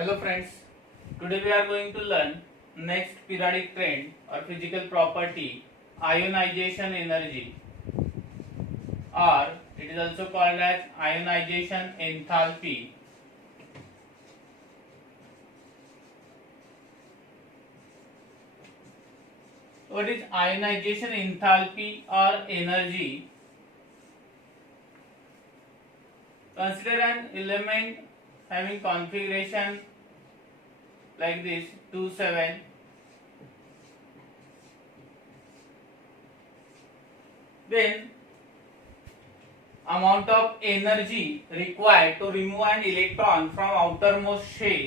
Hello friends, today we are going to learn next periodic trend or physical property, ionization energy, or it is also called as ionization enthalpy. What is ionization enthalpy or energy? Consider an element having configuration like this 2 7. Then amount of energy required to remove an electron from outermost shell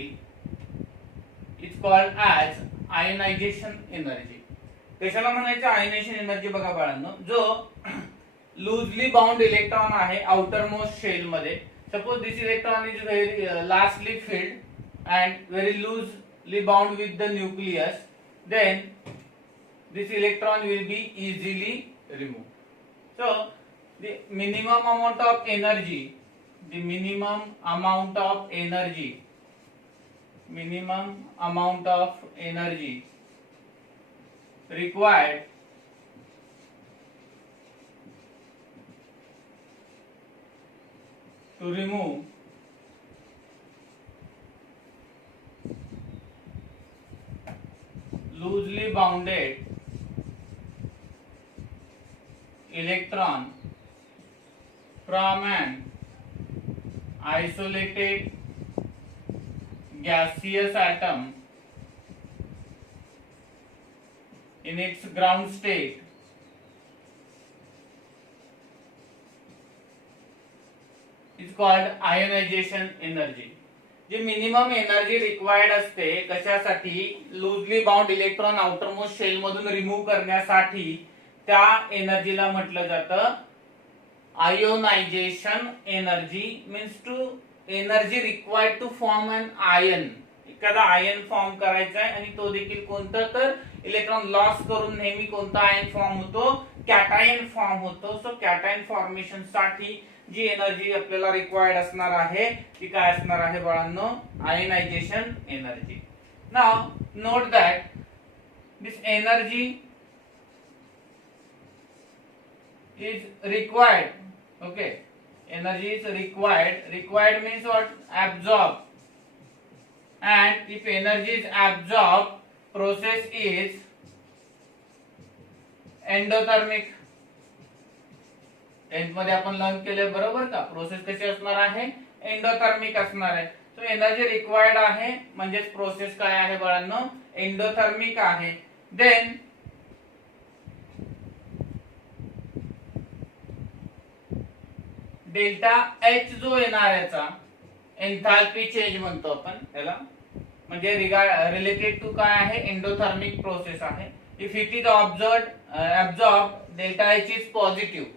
is called as ionization energy. कशाला म्हणायचं ionization energy? बघा बाळांनो, जो loosely bound electron आहे outer most shell मध्ये, suppose this electron is very lastly filled and very loosely bound with the nucleus, then this electron will be easily removed. So the minimum amount of energy, minimum amount of energy required to remove loosely bounded electron from an isolated gaseous atom in its ground state is called ionization energy. जे minimum energy required असते कशासाठी? Loosely bound electron outermost shell मधून remove करण्यासाठी, त्या एनर्जीला म्हटलं जातं ionisation energy. Means to energy required to form an ion. एखादा आयन फॉर्म करायचा आहे आणि तो देखील कोणता? तर इलेक्ट्रॉन लॉस करून नेहमी कोणता आयन फॉर्म होतो? कॅटायन फॉर्म होतो. सो कॅटायन फॉर्मेशन साठी जी एनर्जी आपल्याला रिक्वायर्ड असणार आहे ती काय असणार आहे बाळांनो? Ionisation energy. Now note that this energy is required. Okay, energy is required means what? Absorb. And if energy is absorbed, process is endothermic. 10th मध्ये आपण लर्न केले बरोबर का? प्रोसेस कशी असणार आहे? एंडोथर्मिक असणार आहे. सो एनर्जी रिक्वायर्ड आहे म्हणजेच प्रोसेस काय आहे बाळांनो? एंडोथर्मिक आहे. देन डेल्टा एच जो येणार याचा एन्थाल्पी चेंज म्हणतो आपण त्याला, म्हणजे रिलेटेड टू काय आहे? एंडोथर्मिक प्रोसेस आहे. If it is absorbed delta H is positive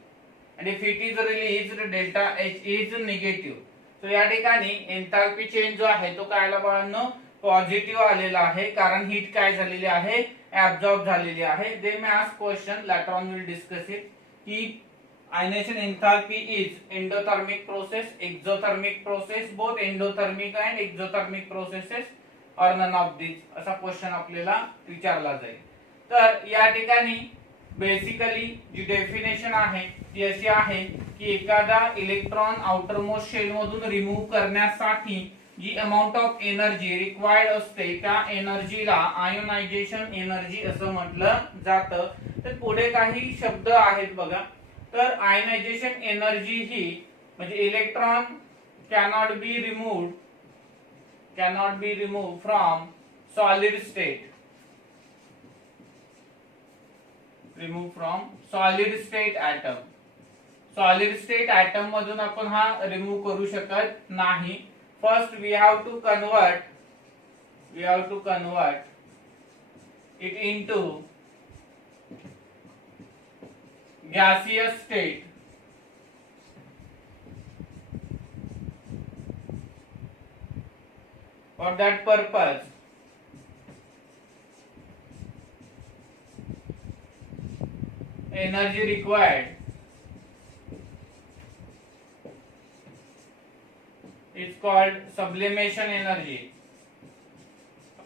and if it is released delta H is negative. So या ठिकाणी एन्थाल्पी चेंज जो आहे तो कायला बाळांनो? पॉझिटिव्ह आलेला आहे, कारण हीट काय झालेली आहे? ऍब्सॉर्ब झालेली आहे. They may ask question, later on will discuss it, की ionization enthalpy is endothermic process, exothermic process, both endothermic and exothermic processes or none of these, असा क्वेश्चन आपल्याला विचारला जाईल. तर या ठिकाणी बेसिकली जी डेफिनेशन आहे ती अशी आहे की एखादा इलेक्ट्रॉन आउटरमोस्ट शेल मधून रिमूव्ह करण्यासाठी जी अमाउंट ऑफ एनर्जी रिक्वायर्ड असते त्या एनर्जीला आयोनायझेशन एनर्जी असं म्हटलं जातं. तर पुढे काही शब्द आहेत बघा. तर आयोनायझेशन एनर्जी ही म्हणजे electron cannot be removed from solid state. Remove from solid state atom. Solid state atom मधून आपण हा रिमूव्ह करू शकत नाही. First we have to convert it into gaseous state. For that purpose, energy required is called sublimation energy.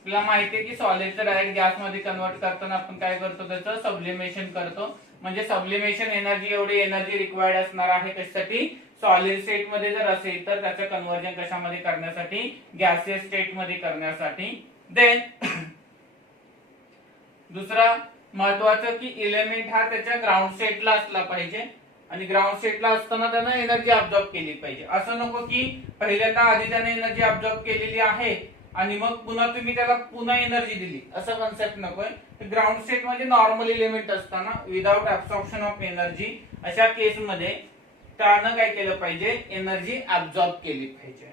आपल्याला माहिती आहे की सॉलिडचं डायरेक्ट गॅस मध्ये कन्वर्ट करताना आपण काय करतो, त्याचं सब्लिमेशन करतो. म्हणजे सब्लिमेशन एनर्जी एवढी एनर्जी रिक्वायर्ड असणार आहे कशासाठी, सॉलिड स्टेट मध्ये जर असेल तर त्याचं कन्वर्जन कशामध्ये करण्यासाठी, गॅसियस स्टेट मध्ये करण्यासाठी. देन दुसरा महत्वाचं की इलेमेंट हा त्याच्या ग्राउंड स्टेटला असला पाहिजे आणि ग्राउंड स्टेटला असताना त्यानं एनर्जी अब्सॉर्ब केली पाहिजे. असं नको की पहिल्यांदा आधी त्याने एनर्जी अब्सॉर्ब केलेली आहे आणि मग पुन्हा तुम्ही त्याला पुन्हा एनर्जी दिली, असं कन्सेप्ट नकोय. ग्राउंड स्टेट म्हणजे नॉर्मल एलिमेंट असताना विदाउट ऍब्सॉर्प्शन ऑफ एनर्जी, अशा केस मध्ये त्यानं काय केलं पाहिजे, एनर्जी अब्सॉर्ब केली पाहिजे.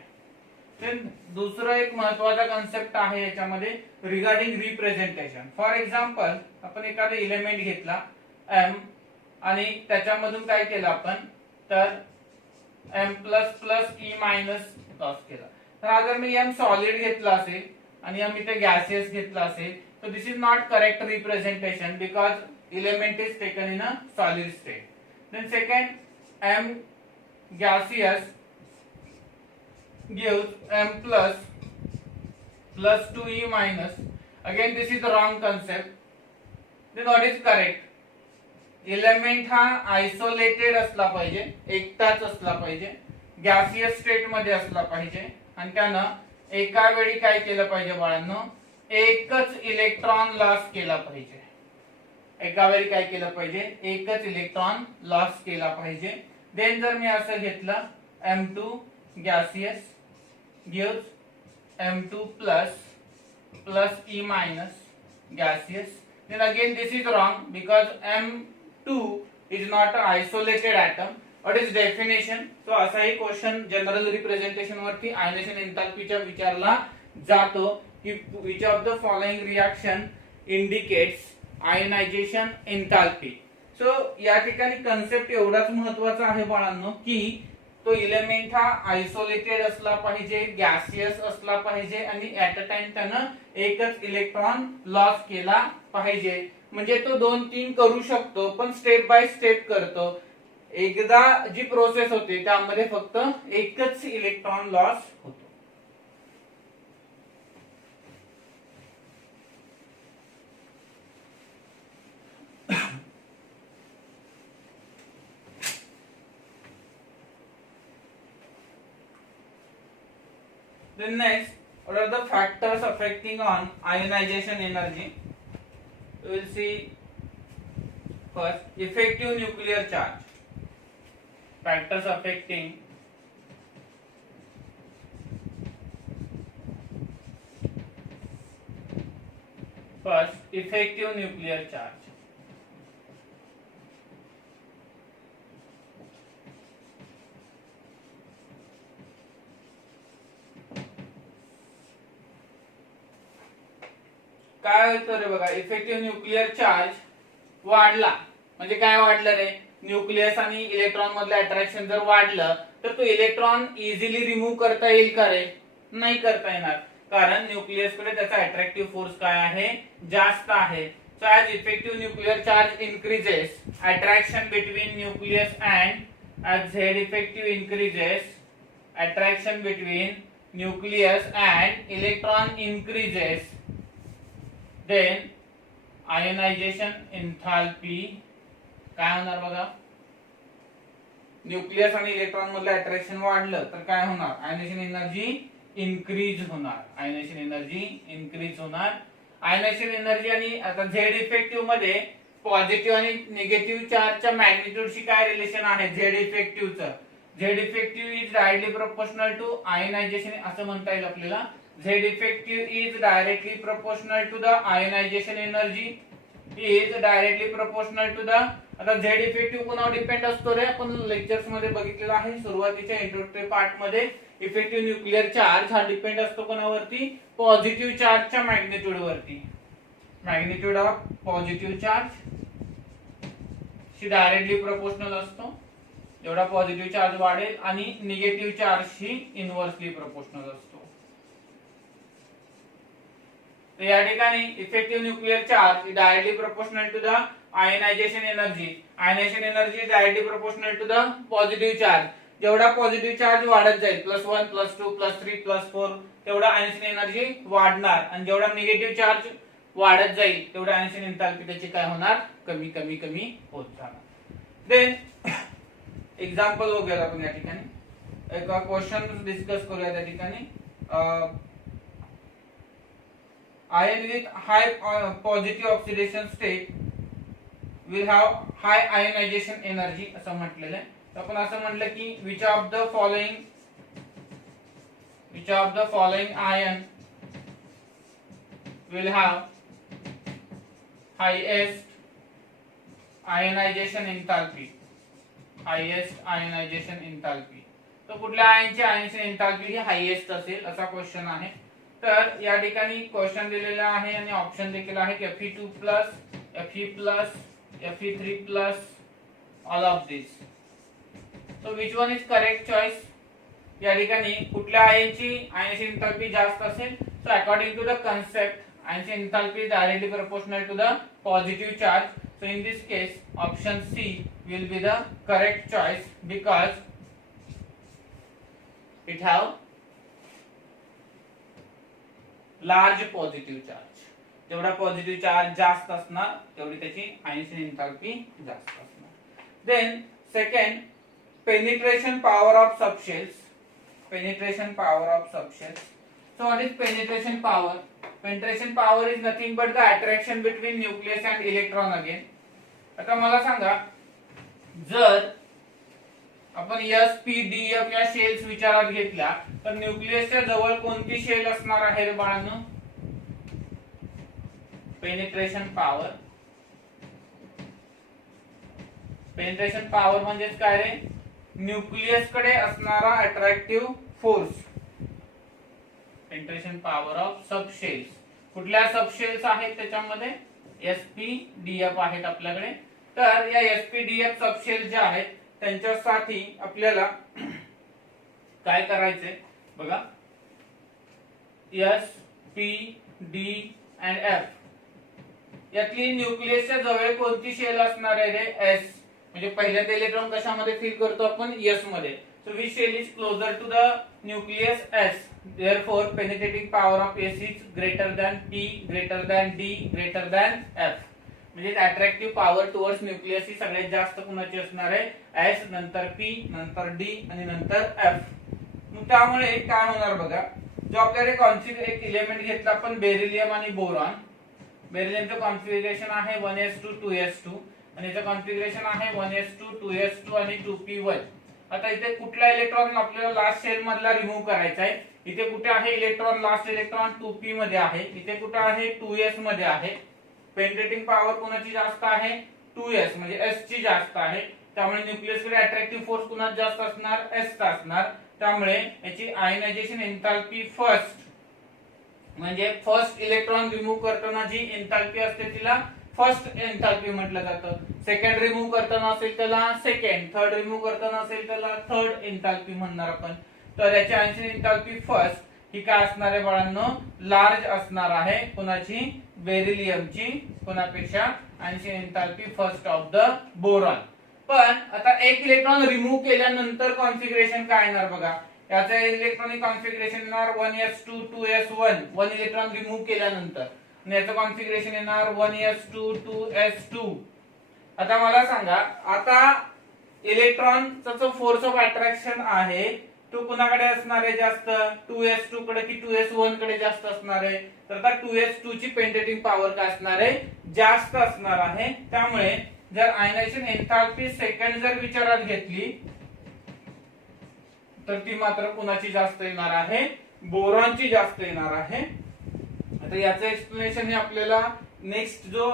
दुसरं एक महत्वाचा कन्सेप्ट आहे याच्यामध्ये रिगार्डिंग रिप्रेझेंटेशन. फॉर एक्झाम्पल आपण एखादा एलिमेंट घेतला एम आणि त्याच्यामधून काय केलं आपण, तर M plus plus e minus loss केला. तर अगर मी एम सॉलिड घेतला असेल आणि एम इथे गॅसियस घेतला असेल तर this is not correct representation because element is taken in a solid state. Then second, M gaseous gives m plus 2e minus. Again this is the wrong concept. Then what is correct? Element हा isolated असला पाहिजे, एकटाच असला पाहिजे, gaseous state मध्ये असला पाहिजे आणि त्यानं एका वेळी काय केलं पाहिजे बाळांनो, एकच इलेक्ट्रॉन लॉस केला पाहिजे. एका वेळी काय केलं पाहिजे, एकच इलेक्ट्रॉन लॉस केला पाहिजे. देन जर मी असं घेतलं m2 gaseous gives m2 plus e minus gaseous, then again this is wrong because m2 is not an isolated atom. What is definition? So असाही क्वेश्चन जनरल रिप्रेझेंटेशन वरती आयनेशन एन्थाल्पीच्या विचारला जातो की which of the following reaction indicates ionization enthalpy. So या ठिकाणी concept एवढाच महत्वाचा आहे बाळांनो की तो एलिमेंट हा आयसोलेटेड असला पाहिजे, गॅसियस असला पाहिजे आणि ऍट अ टाइम त्यानं एकच इलेक्ट्रॉन लॉस केला पाहिजे. म्हणजे तो 2-3 करू शकतो पण स्टेप बाय स्टेप करतो. एकदा जी प्रोसेस होते त्यामध्ये फक्त एकच इलेक्ट्रॉन लॉस होतो. Then next, what are the factors affecting on ionization energy? We will see first effective nuclear charge. Factors affecting first effective nuclear charge. काय होतं रे बघा, इफेक्टिव्ह न्यूक्लिअर चार्ज वाढला म्हणजे काय वाढलं रे, न्यूक्लियस आणि इलेक्ट्रॉन मधलं अट्रॅक्शन जर वाढलं तर तो इलेक्ट्रॉन इझिली रिमूव्ह करता येईल का रे, नाही करता येणार, कारण न्यूक्लियस कडे त्याचा अट्रॅक्टिव्ह फोर्स काय आहे, जास्त आहे. So as effective nuclear charge increases, attraction between nucleus and as Z effective increases, attraction between nucleus and electron increases, then ionization enthalpy काय होणार बघा, न्यूक्लियस आणि इलेक्ट्रॉन मधलं अट्रॅक्शन वाढलं तर काय होणार, आयनायझेशन एनर्जी इन्क्रीज होणार, आयनायझेशन एनर्जी इन्क्रीज होणार. आयनायझेशन एनर्जी आणि आता झेड इफेक्टिव्ह मध्ये पॉझिटिव्ह आणि निगेटिव्ह चार्जच्या मॅग्निट्यूडशी काय रिलेशन आहे, झेड इफेक्टिव्हचं, Z effective is directly proportional to ionization असं म्हणता येईल आपल्याला. Z effective is directly proportional to the ionization energy is directly proportional to the. आता Z effective कोणावर डिपेंड असतो रे, आपण लेक्चर्स मध्ये बघितलेलं आहे सुरुवातीच्या इंट्रोडक्टरी पार्ट मध्ये. इफेक्टिव्ह न्यूक्लिअर चार्ज हा डिपेंड असतो कोणावरती, पॉझिटिव्ह चार्जच्या मॅग्निट्यूड वरती. मॅग्निट्यूड ऑफ पॉझिटिव्ह चार्ज शी डायरेक्टली प्रोपोर्शनल असतो, जेवढा पॉझिटिव्ह चार्ज वाढेल, आणि निगेटिव्ह चार्ज शी इनव्हर्सली प्रोपोर्शनल असतो. तर या ठिकाणी effective nuclear charge directly proportional to the ionization energy. Ionization energy directly proportional to the positive charge. जेवढा पॉझिटिव्ह चार्ज वाढत जाईल +1 +2 +3 +4 तेवढा आयन्स एनर्जी वाढणार आणि जेवढा निगेटिव्ह चार्ज वाढत जाईल तेवढा आयन्स एंथॅल्पी त्याची काय होणार कमी कमी कमी होत जाणार. देन एक्झाम्पल वगैरे आपण या ठिकाणी एक क्वेश्चन डिस्कस करूया त्या ठिकाणी. Ion with high positive oxidation state will have high ionisation energy असं म्हटलेलं आहे. तर आपण असं म्हटलं की which of the following ion will have highest ionisation enthalpy. तर कुठल्या आयनची आयनायझेशन एन्थॅल्पी ही हायएस्ट असेल असा क्वेश्चन आहे. तर या ठिकाणी क्वेश्चन दिलेला आहे आणि ऑप्शन देखील आहे की Fe2+, Fe+, Fe3+, all of this. So which one is correct choice. या ठिकाणी कुठल्या आयनची आयनायझेशन एन्थॅल्पी जास्त असेल. So according to the concept ionization enthalpy is directly proportional to the positive charge. So in this case option C will be the correct choice because it have large positive charge. जेवढा positive charge जास्त असणार तेवढी त्याची ionisation enthalpy जास्त असणार. Then second penetration power of subshells. So what is penetration power? Penetration power is nothing but the attraction between nucleus and electron again. आता मला सांगा जर आपण sp,d,f या शेल्स विचारात घेतल्या तर न्यूक्लियसच्या जवळ कोणती शेल असणार आहे रे बाळांनो. पेनिट्रेशन पॉवर म्हणजेच काय रे न्यूक्लियस कडे असणारा attractive force. Penetration power of subshells. कुठल्या सबशेल्स आहेत त्याच्यामध्ये sp,df आहेत आपल्याकडे. तर या sp,df सबशेल्स ज्या आहेत त्यांच्यासाठी आपल्याला काय करायचंय बघा. s, p, d and f यातली न्यूक्लियसच्या जवळ कोणती शेल असणार आहे रे s. म्हणजे पहिल्यांदा इलेक्ट्रॉन कशामध्ये फिल करतो आपण s मध्ये. So which shell is closer to the nucleus s. Therefore penetrating power of s is greater than p, greater than d, greater than f. म्हणजे अट्रॅक्टिव्ह पॉवर टुवर्ड्स न्यूक्लियस ही सगळ्यात जास्त कुणाची असणार आहे s, नंतर p, नंतर d आणि नंतर f. मग त्यामुळे काय होणार बघा. जो आपल्याकडे एक एलिमेंट घेतला आपण बेरिलियम आणि बोरॉन. बेरिलियमचं कॉन्फिगरेशन आहे 1s2 2s2 आणि याचं कॉन्फिगरेशन आहे 1s2 2s2 आणि 2p1. आता इथे कुठला इलेक्ट्रॉन आपल्याला लास्ट शेल मधला रिमूव्ह करायचा आहे. इथे कुठे आहे इलेक्ट्रॉन लास्ट इलेक्ट्रॉन 2p मध्ये आहे. इथे कुठे आहे 2s मध्ये आहे. पेनिट्रेटिंग पॉवर कोणाची जास्त आहे 2s म्हणजे s ची जास्त आहे. त्यामुळे न्यूक्लियस कडे अट्रॅक्टिव्ह फोर्स कुणाचा जास्त असणार s चा असणार. त्यामुळे याची आयोनायझेशन एन्थॅल्पी फर्स्ट म्हणजे फर्स्ट इलेक्ट्रॉन रिमूव्ह करताना जी एन्थॅल्पी असते तिला फर्स्ट एन्थॅल्पी म्हटलं जातं. सेकंड रिमूव्ह करताना असेल त्याला सेकंड, थर्ड रिमूव्ह करताना असेल त्याला थर्ड एन्थॅल्पी म्हणणार आपण. तर याची आयनायझेशन एन्थॅल्पी फर्स्ट ही काय असणार आहे बाळांनो लार्ज असणार आहे. कोणाची बेरिलियमची कोणापेक्षा ionization enthalpy first of the boron. पण आता एक इलेक्ट्रॉन रिमूव्ह केल्यानंतर कॉन्फिगरेशन काय येणार बघा. याचं इलेक्ट्रॉनिक कॉन्फिगरेशन येणार 1s2 2s1 one electron remove केल्यानंतर. आणि याचं कॉन्फिगरेशन येणार 1s2 2s2. आता मला सांगा आता इलेक्ट्रॉनचा जो फोर्स ऑफ अट्रॅक्शन आहे तो कुणाकडे असणार आहे जास्त 2s2 कडे की 2s1 कडे जास्त असणार आहे. तर आता 2s2 ची पेनिट्रेटिंग पॉवर काय असणार आहे जास्त असणार आहे. त्यामुळे जर आयनायझेशन एन्थॅल्पी सेकंड जर विचारात घेतली तर ती मात्र कुणाची जास्त येणार आहे बोरॉनची जास्त येणार आहे. आता याचं एक्सप्लेनेशन हे आपल्याला नेक्स्ट जो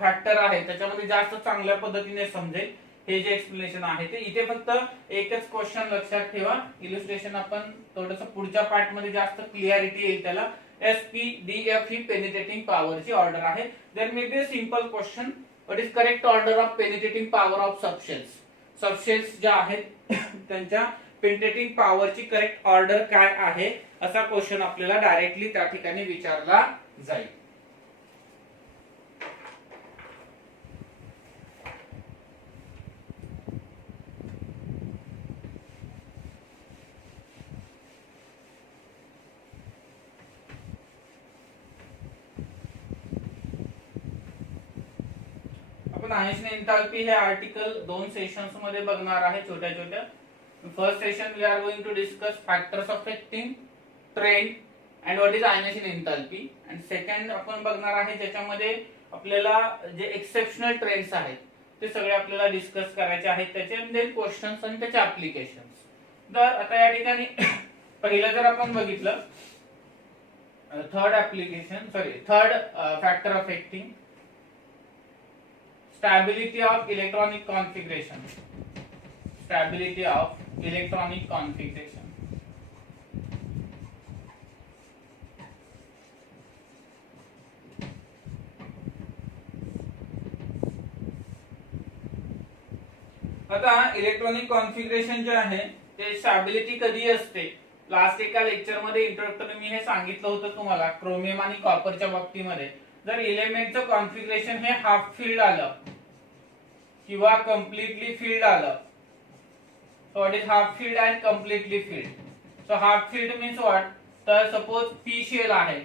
फॅक्टर आहे त्याच्यामध्ये जास्त चांगल्या पद्धतीने समजेल. हे जे एक्सप्लेनेशन आहे ते इथे फक्त एकच क्वेश्चन लक्षात ठेवा. इलस्ट्रेशन आपण थोडंसं पुढच्या पार्ट मध्ये जास्त क्लिअरिटी येईल त्याला. sp,df ही पेनिट्रेटिंग पॉवरची ऑर्डर आहे. There may be a simple question what is correct order of penetrating power of subshells. Subshells ज्या आहेत त्यांच्या पेनिट्रेटिंग पॉवरची करेक्ट ऑर्डर काय आहे असा क्वेश्चन आपल्याला डायरेक्टली त्या ठिकाणी विचारला जाईल. ट्रान्झिशन एन्थाल्पी हे आर्टिकल 2 सेशन्स मध्ये बघणार आहे छोट्या छोट्या. First session we are going to discuss factors affecting trend and what is ionisation enthalpy. And second आपण बघणार आहे ज्याच्यामध्ये आपल्याला जे एक्सेप्शनल ट्रेंड्स आहेत ते सगळे आपल्याला डिस्कस करायचे आहेत, त्याचे क्वेश्चन्स आणि त्याचे ऍप्लिकेशन्स. तर आता या ठिकाणी पहिलं जर आपण बघितलं third factor affecting stability of electronic configuration. Stability of electronic configuration. आता इलेक्ट्रॉनिक कॉन्फिगरेशन जे आहे ते स्टॅबिलिटी कधी असते, लास्ट एका लेक्चर मध्ये इंट्रोडक्टरी मी हे सांगितलं होतं तुम्हाला क्रोमियम आणि कॉपरच्या बाबतीमध्ये. जर एलिमेंटचं कॉन्फिगरेशन हे हाफ फिल्ड आलं किंवा कम्प्लिटली फिल्ड आलं, so what is half filled and completely filled. So half filled means what? तर सपोज p शेल आहे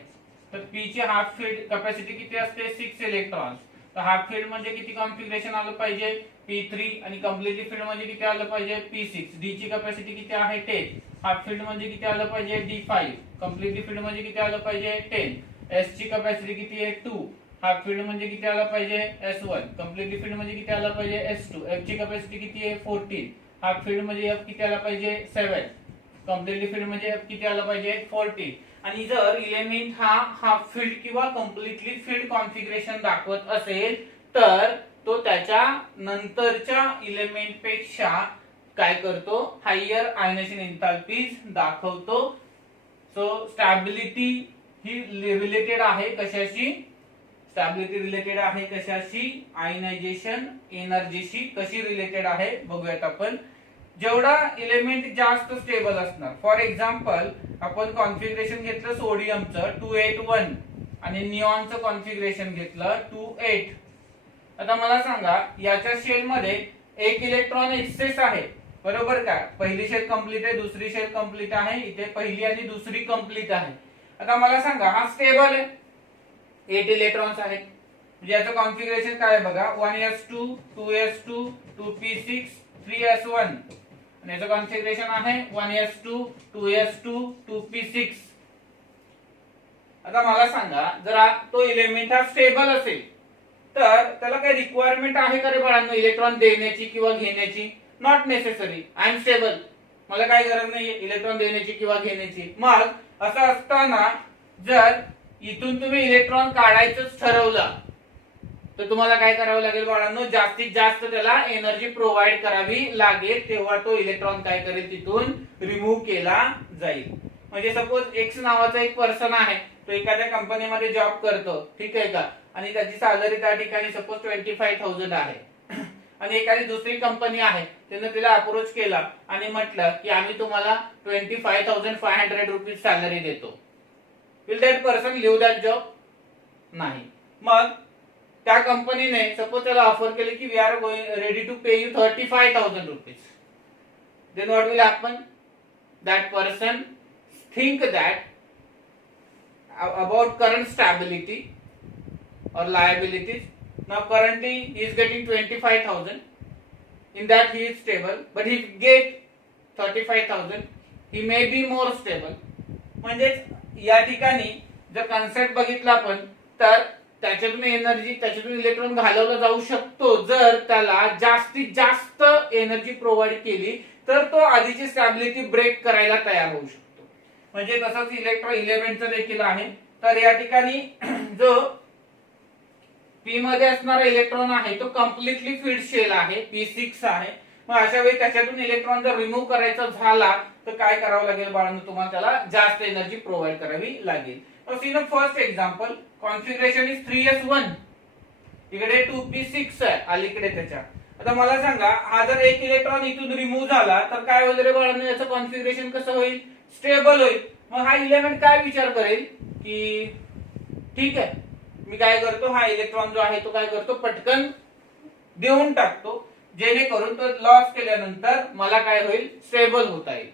तर p ची हाफ फील्ड कॅपॅसिटी किती असते 6 इलेक्ट्रॉन्स. तर हाफ फील्ड म्हणजे किती कॉन्फिगरेशन आलं पाहिजे p3 आणि कम्प्लिटली फील्ड म्हणजे किती आलं पाहिजे p6. d ची कॅपॅसिटी किती आहे 10. हाफ फील्ड म्हणजे किती आलं पाहिजे d5. कम्प्लिटली फील्ड म्हणजे किती आलं पाहिजे 10. s ची कॅपॅसिटी किती आहे 2. हाफ फील्ड म्हणजे किती आलं पाहिजे s1. कम्प्लिटली फील्ड म्हणजे किती आलं पाहिजे s2. f ची कॅपॅसिटी किती आहे 14. हाफ फील्ड म्हणजे f किती आला पाहिजे 7. कम्प्लिटली फील्ड म्हणजे f किती आला पाहिजे 40. आणि जर एलिमेंट हा हाफ फील्ड किंवा कम्प्लिटली फील्ड कॉन्फिगरेशन दाखवत असेल तर तो त्याच्या नंतरच्या एलिमेंट पेक्षा काय करतो, हायर आयनेशन एन्थाल्पीज दाखवतो. सो स्टॅबिलिटी ही रिलेटेड आहे कशाशी, स्टॅबिलिटी रिलेटेड आहे कशाशी, आयनायझेशन एनर्जीशी. कशी रिलेटेड आहे बघूयात आपण. जेवढा एलिमेंट जास्त स्टेबल असणार, फॉर एक्झाम्पल आपण कॉन्फिगरेशन घेतलं सोडियमचं 281 आणि निऑनचं कॉन्फिगरेशन घेतलं 28. आता मला सांगा याच्या शेल मध्ये एक इलेक्ट्रॉन एक्सेस आहे बरोबर का. पहिली शेल कंप्लीट आहे, दुसरी शेल कंप्लीट आहे, इथे पहिली आणि दुसरी कंप्लीट आहे. आता मला सांगा हा स्टेबल आहे, 8 इलेक्ट्रॉन्स आहेत. म्हणजे याचं कॉन्फिगरेशन काय आहे बघा 1s2 2s2 2p6 3s1 आणि याचं कॉन्फिगरेशन आहे 1s2 2s2 2p6. आता मला सांगा जर तो एलिमेंट हा स्टेबल असेल तर त्याला काही रिक्वायरमेंट आहे का रे बाळांनो इलेक्ट्रॉन देण्याची किंवा घेण्याची. Not necessary. I am stable, मला काही गरज नाहीये इलेक्ट्रॉन देण्याची किंवा घेण्याची. मग असं असताना जर इथून तुम्ही इलेक्ट्रॉन काढायचंच ठरवलं तर तुम्हाला काय करावं लागेल बाळांनो, जास्तीत जास्त त्याला एनर्जी प्रोव्हाइड करावी लागेल, तेव्हा तो इलेक्ट्रॉन काय करेल तिथून रिमूव्ह केला जाईल. म्हणजे सपोज एक्स नावाचा एक पर्सन आहे, तो एखाद्या कंपनीमध्ये जॉब करतो, ठीक आहे का, आणि त्याची सॅलरी त्या ठिकाणी सपोज 25,000 आहे. आणि एखादी दुसरी कंपनी आहे त्याने तिला अप्रोच केला आणि म्हटलं की आम्ही तुम्हाला 25,500 रुपीज सॅलरी देतो. Will that person leave that job? नाही. मग त्या कंपनीने सपोज त्याला ऑफर केली की we are ready to pay you 35,000 rupees. Then what will happen, that person think that about current stability or liabilities. Now currently he is getting 25,000, in that he is stable, but he get 35,000, he may be more stable. म्हणजे या ठिकाणी जर concept बघितला आपण तर त्याच्यातून energy, त्याच्यातून electron घालवला जाऊ शकतो जर त्याला जास्तीत जास्त एनर्जी प्रोव्हाइड केली तर तो आधीची स्टॅबिलिटी ब्रेक करायला तयार होऊ शकतो. म्हणजे तसंच इलेक्ट्रॉन एलिमेंटचं देखील आहे. तर या ठिकाणी जो पी मध्ये असणारा इलेक्ट्रॉन आहे तो कम्प्लिटली फील्ड शेल आहे, p6 आहे. मग अशा वेळी त्याच्यातून इलेक्ट्रॉन जर रिमूव्ह करायचा झाला तर काय करावं लागेल बाळांनो, तुम्हाला त्याला जास्त एनर्जी प्रोव्हाइड करावी लागेल. See the first example, configuration is 3s1, इकडे 2p6 आहे अलीकडे त्याच्या. आता मला सांगा हा जर एक इलेक्ट्रॉन इथून रिमूव्ह झाला तर काय होईल रे बाळांनो, याचं कॉन्फिगरेशन कसं होईल, स्टेबल होईल. मग हा इलेमेंट काय विचार करेल की ठीक आहे मी काय करतो, हा इलेक्ट्रॉन जो आहे तो काय करतो पटकन देऊन टाकतो, जेणेकरून तो लॉस केल्यानंतर मला काय होईल स्टेबल होता येईल.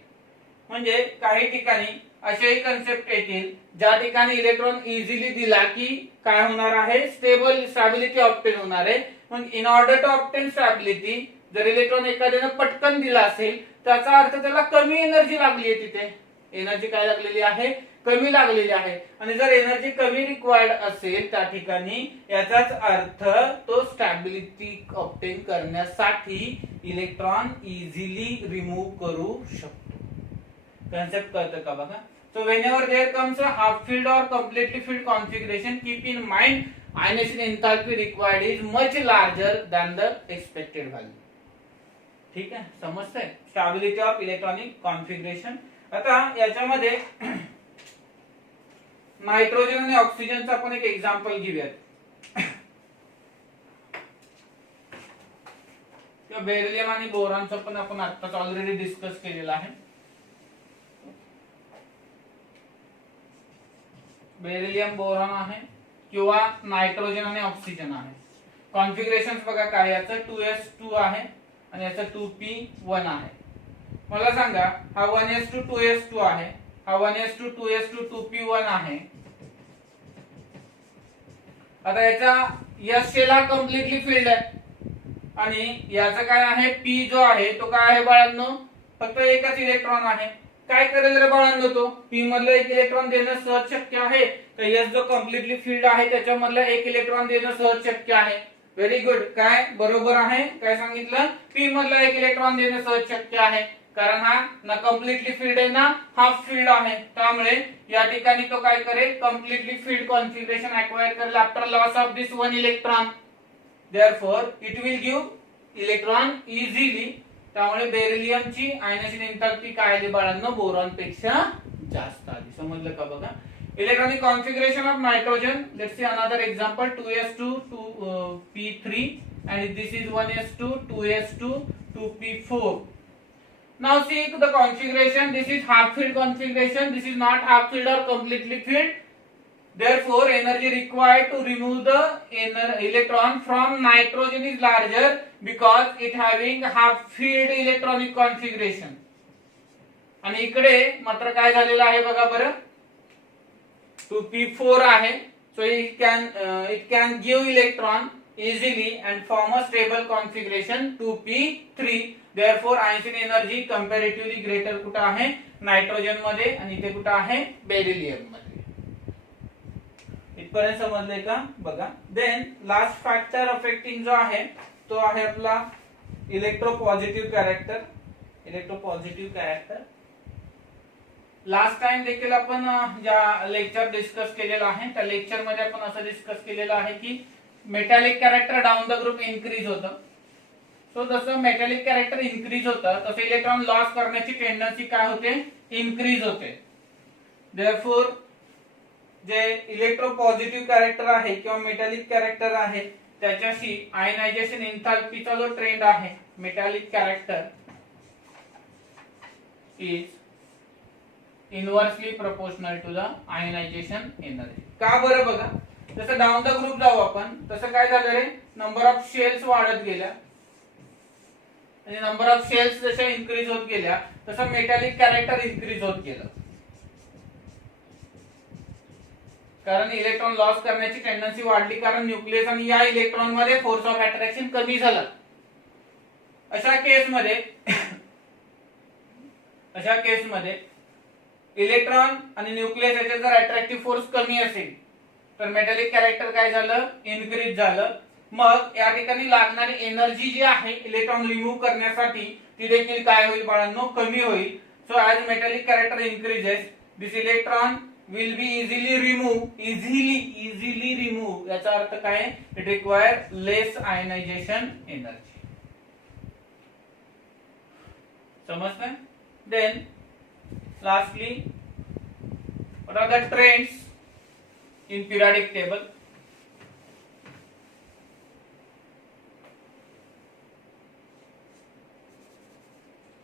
म्हणजे काही ठिकाणी असेही कन्सेप्ट येतील ज्या ठिकाणी इलेक्ट्रॉन इझिली दिला की काय होणार आहे, स्टेबल स्टॅबिलिटी ऑब्टेन होणार आहे. मग in order to obtain stability जर इलेक्ट्रॉन एखाद्याने पटकन दिला असेल त्याचा अर्थ त्याला कमी एनर्जी लागली आहे, तिथे एनर्जी काय लागलेली आहे, कमी लागलेली आहे. आणि जर एनर्जी कमी रिक्वायर्ड असेल त्या ठिकाणी याचाच अर्थ तो स्टॅबिलिटी ऑब्टेन करण्यासाठी इलेक्ट्रॉन इझिली रिमूव्ह करू शकतो. कन्सेप्ट कळतं का बघा. So whenever there comes a half filled or completely filled configuration, keep in mind ionization enthalpy required is much larger than the expected value. ठीक आहे, समजतंय. Stability of electronic configuration. आता याच्यामध्ये नायट्रोजन आणि ऑक्सिजनचा आपण एक एक्झाम्पल घेऊयात. बेरिलियम आणि बोरॉनचं पण आपण आत्ताच ऑलरेडी डिस्कस केलेलं आहे. बेरिलियम बोरॉन आहे किंवा नायट्रोजन आणि ऑक्सिजन आहे. कॉन्फिगरेशन बघा काय, याचं 2s2 आहे आणि याचं 2p1 आहे. मला सांगा हा 1s2 2s2 आहे, हा 1s2 2s2 2p1 आहे. आता याचा s शेल हा कम्प्लिटली फिल्ड आहे आणि याचा काय आहे, p जो आहे तो काय आहे बाळांनो, फक्त एकच इलेक्ट्रॉन आहे. काय करेल रे बाळांनो, तो p मधला एक इलेक्ट्रॉन देणं सहज शक्य आहे. तर s जो कम्प्लिटली फिल्ड आहे त्याच्यामधला एक इलेक्ट्रॉन देणं सहज शक्य आहे. व्हेरी गुड, काय बरोबर आहे, काय सांगितलं, p मधला एक इलेक्ट्रॉन देणं सहज शक्य आहे. कारण हा ना कम्प्लिटली फिल्ड आहे ना हाफ फिल्ड आहे. त्यामुळे या ठिकाणी तो काय करेल, कम्प्लिटली फिल्ड कॉन्फिगरेशन अक्वायर करेल after loss of this one electron. Therefore it will give electron easily. त्यामुळे बेरिलियमची आयनायझेशन एंथॅल्पी काय आली बाळांनो, बोरॉन पेक्षा जास्त आली. समजलं का बघा. Electronic configuration of nitrogen, let's see another example, 2s2 2p3 and this is 1s2 2s2 2p4. Now see the configuration, this is half filled configuration, this is not half filled or completely filled. Therefore energy required to remove the electron from nitrogen is larger because it having half filled electronic configuration. आणि इकडे मात्र काय झालेलं आहे बघा बरं, 2p4 आहे. So it can give electron easily and form a stable configuration 2p3. Therefore ionization energy comparatively greater कुठे आहे, नायट्रोजन मध्ये, आणि इथे कुठे आहे, बेरिलियम मध्ये. इथपर्यंत समजले का बघा. देन लास्ट फॅक्टर अफेक्टिंग जो आहे तो आहे आपला electropositive character. Electropositive character last time देखील आपण ज्या लेक्चर डिस्कस केलेला आहे त्या लेक्चर मध्ये आपण असं डिस्कस केलेलं आहे की metallic character down the group increase होतं. सो जसं मेटॅलिक कॅरेक्टर इन्क्रीज होतं तसं इलेक्ट्रॉन लॉस करण्याची टेंडन्सी काय होते, इन्क्रीज होते. देअरफॉर जे इलेक्ट्रोपॉझिटिव्ह कॅरेक्टर आहे किंवा मेटॅलिक कॅरेक्टर आहे त्याच्याशी आयनायझेशन एंथॅल्पीचा जो ट्रेंड आहे, metallic character is inversely proportional to the ionization energy. का बरं बघा, जसं डाऊन द ग्रुप जाऊ आपण तसं काय झालं रे, नंबर ऑफ शेल्स वाढत गेल्या आणि नंबर ऑफ शेल्स जशा इन्क्रीज होत गेल्या तसं मेटॅलिक कॅरेक्टर इन्क्रीज होत गेलं. कारण इलेक्ट्रॉन लॉस करण्याची टेंडन्सी वाढली, कारण न्यूक्लियस आणि या इलेक्ट्रॉन मध्ये फोर्स ऑफ अट्रॅक्शन कमी झाला. अशा केसमध्ये इलेक्ट्रॉन आणि न्यूक्लियस याचे जर अट्रॅक्टिव्ह फोर्स कमी असेल तर मेटॅलिक कॅरेक्टर काय झालं, इन्क्रीज झालं. मग या ठिकाणी लागणारी एनर्जी जी आहे इलेक्ट्रॉन रिमूव्ह करण्यासाठी ती देखील काय होईल बाळांनो, कमी होईल. So as metallic character increases this electron will be easily remove. याचा अर्थ काय, it require less ionization energy. समजलं. Then lastly, what are the trends in periodic table?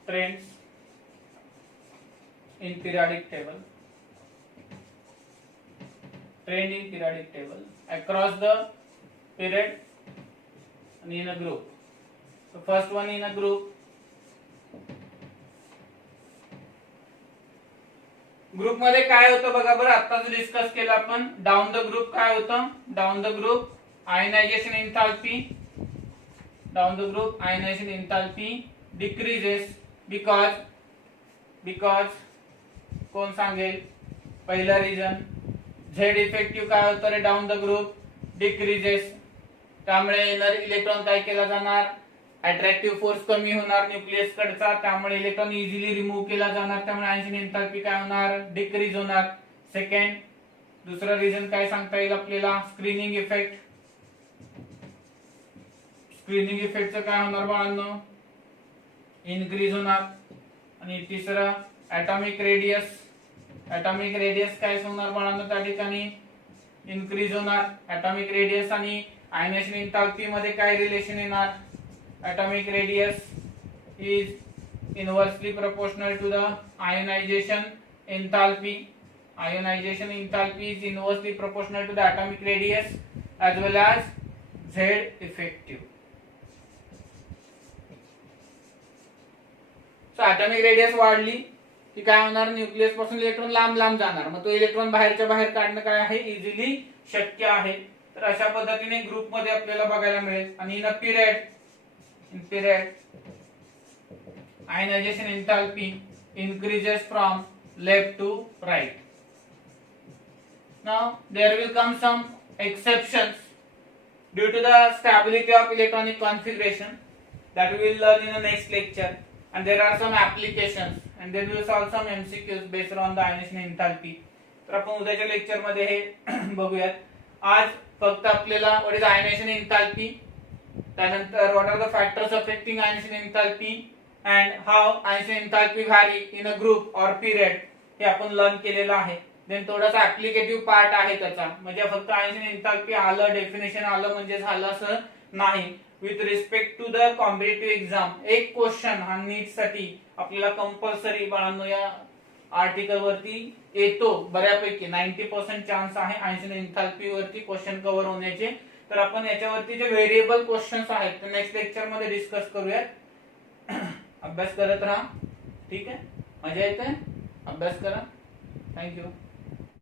Trends in periodic table. Trend in periodic table across the period and in a group. So first one in a group. Group मध्ये काय होतं बघा बरं, आताच discuss केलं आपण. Down the group काय होतं, down the group ionization enthalpy down the group ionization enthalpy decreases because कोण सांगेल? पहिला रिजन झेड इफेक्टिव्ह काय होतं रे डाऊन द ग्रुप डिक्रीजेस, त्यामुळे येणारे इलेक्ट्रॉन काय केला जाणार? अट्रॅक्टिव्ह फोर्स कमी होणार न्यूक्लियस कडचा, त्यामुळे इलेक्ट्रॉन इझिली रिमूव्ह केला जाणार, त्यामुळे आयन्स एंथॅल्पी काय होणार? डिक्रीज होणार. सेकंड दुसरा रिझन काय सांगता येईल आपल्याला? Screening effect. स्क्रीनिंग इफेक्टचं काय होणार बाळांनो? इनक्रीज होणार. आणि तिसरं ऍटॉमिक रेडियस. ऍटॉमिक रेडियस काय होणार बाळांनो? त्या ठिकाणी इनक्रीज होणार. ऍटॉमिक रेडियस आणि आयनायझेशन एंथॅल्पी मध्ये काय रिलेशन येणार? atomic radius is inversely proportional to the ionization enthalpy. Ionization enthalpy is inversely proportional to the atomic radius as well as Z effective. So atomic radius वाढली की काय होणार? Nucleus पासून electron लांब लांब जाणार, मग तो इलेक्ट्रॉन बाहेरच्या बाहेर काढणं काय आहे? इझिली शक्य आहे. तर अशा पद्धतीने ग्रुप मध्ये आपल्याला बघायला मिळेल. आणि in period ionization enthalpy increases from left to right. Now there will come some exceptions due to the stability of electronic configuration that we will learn in the next lecture, and there are some applications and then we will solve some MCQs based on the ionization enthalpy. तर आपण उद्याच्या lecture मध्ये हे बघूयात. आज फक्त आपल्याला what is ionization enthalpy, त्यानंतर what are the factors affecting ionization enthalpy and how ionization enthalpy vary in a group or period हे आपण लर्न केलेलं आहे. देन थोडासा ऍप्लिकेटिव्ह पार्ट आहे त्याचा, म्हणजे फक्त ionization enthalpy आलं, डेफिनेशन आलं म्हणजे झालं असं नाही. With respect to the competitive exam एक क्वेश्चन हा नीट साठी आपल्याला कंपल्सरी बाळांनो या आर्टिकल वरती येतो. बऱ्यापैकी 90% चान्स आहे ionization enthalpy वरती क्वेश्चन कव्हर होण्याचे. तर आपण याच्यावरती जे व्हेरिएबल क्वेश्चन्स आहेत ते नेक्स्ट लेक्चर मध्ये डिस्कस करूयात. अभ्यास करत राहा. ठीक आहे, मजा येते? अभ्यास करा. थँक्यू.